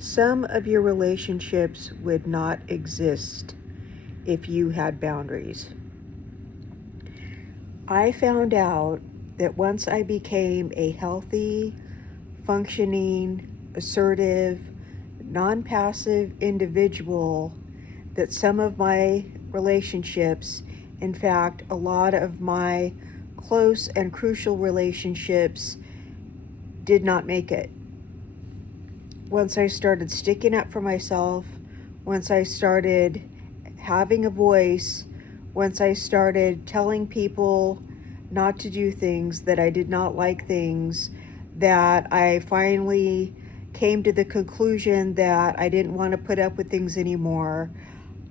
Some of your relationships would not exist if you had boundaries. I found out that once I became a healthy, functioning, assertive, non-passive individual, that some of my relationships, in fact, a lot of my close and crucial relationships, did not make it. Once I started sticking up for myself, once I started having a voice, once I started telling people not to do things, that I did not like things, that I finally came to the conclusion that I didn't want to put up with things anymore,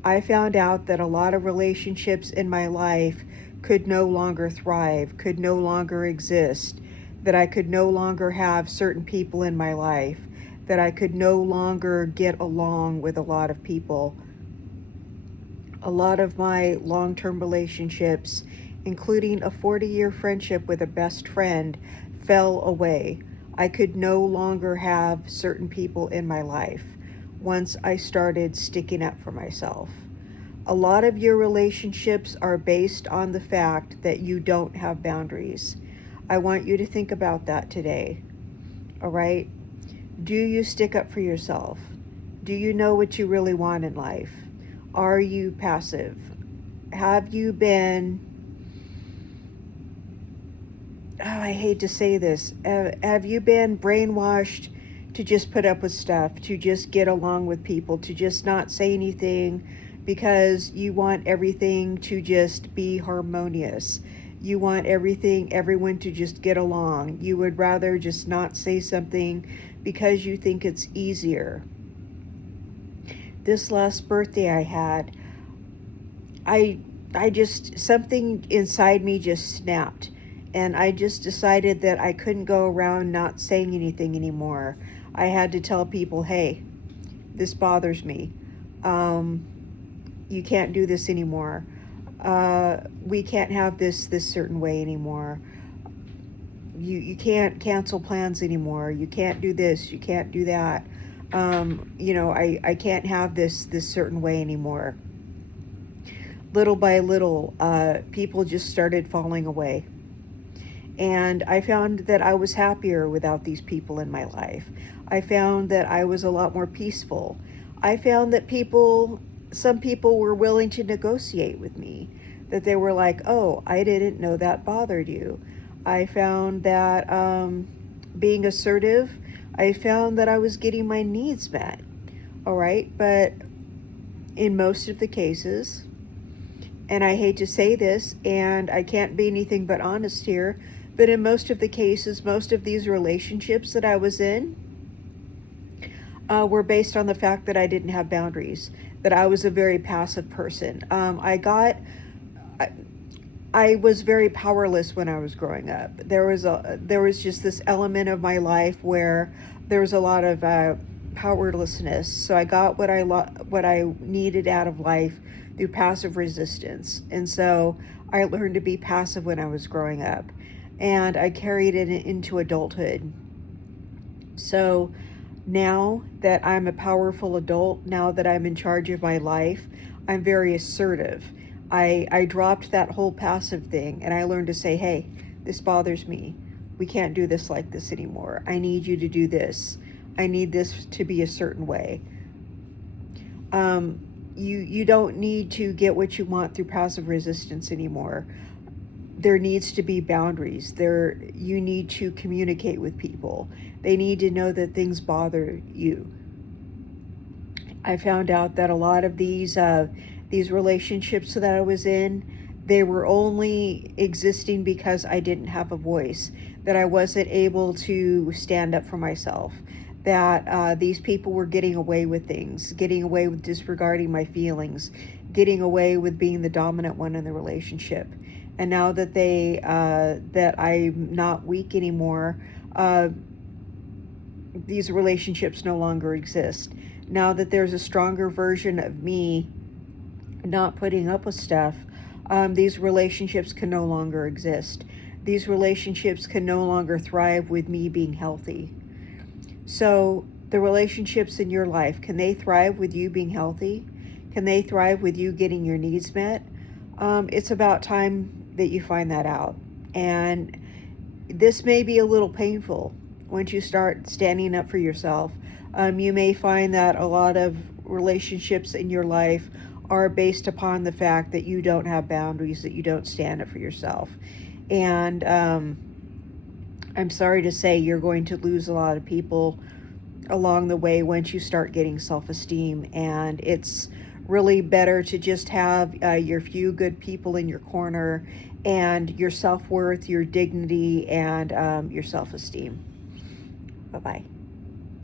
I found out that a lot of relationships in my life could no longer thrive, could no longer exist, that I could no longer have certain people in my life, that I could no longer get along with a lot of people. A lot of my long-term relationships, including a 40-year friendship with a best friend, fell away. I could no longer have certain people in my life once I started sticking up for myself. A lot of your relationships are based on the fact that you don't have boundaries. I want you to think about that today. All right? Do you stick up for yourself? Do you know what you really want in life? Are you passive? Have you been, I hate to say this, have you been brainwashed to just put up with stuff, to just get along with people, to just not say anything because you want everything to just be harmonious? You want everyone to just get along. You would rather just not say something because you think it's easier. This last birthday I had, I just, something inside me just snapped, and I just decided that I couldn't go around not saying anything anymore. I had to tell people, hey, this bothers me. You can't do this anymore. We can't have this certain way anymore. You can't cancel plans anymore. You can't do this. You can't do that. I can't have this certain way anymore. Little by little, people just started falling away. And I found that I was happier without these people in my life. I found that I was a lot more peaceful. I found that some people were willing to negotiate with me, that they were like, oh, I didn't know that bothered you. I found that being assertive, I found that I was getting my needs met. All right, but in most of the cases, and I hate to say this, and I can't be anything but honest here, but in most of the cases, most of these relationships that I was in were based on the fact that I didn't have boundaries, that I was a very passive person. I was very powerless when I was growing up. There was just this element of my life where there was a lot of powerlessness. So I got what I needed out of life through passive resistance, and so I learned to be passive when I was growing up, and I carried it into adulthood. So now that I'm a powerful adult, now that I'm in charge of my life, I'm very assertive. I dropped that whole passive thing, and I learned to say, hey, this bothers me. We can't do this like this anymore. I need you to do this. I need this to be a certain way. You don't need to get what you want through passive resistance anymore. There needs to be boundaries. You need to communicate with people. They need to know that things bother you. I found out that a lot of these relationships that I was in, they were only existing because I didn't have a voice, that I wasn't able to stand up for myself, that these people were getting away with things, getting away with disregarding my feelings, getting away with being the dominant one in the relationship. And now that that I'm not weak anymore, these relationships no longer exist. Now that there's a stronger version of me not putting up with stuff, these relationships can no longer exist. These relationships can no longer thrive with me being healthy. So The relationships in your life, can they thrive with you being healthy? Can they thrive with you getting your needs met? It's about time that you find that out. And this may be a little painful once you start standing up for yourself. You may find that a lot of relationships in your life are based upon the fact that you don't have boundaries, that you don't stand up for yourself. And I'm sorry to say you're going to lose a lot of people along the way once you start getting self-esteem. And it's really better to just have your few good people in your corner, and your self-worth, your dignity, and your self-esteem. Bye-bye.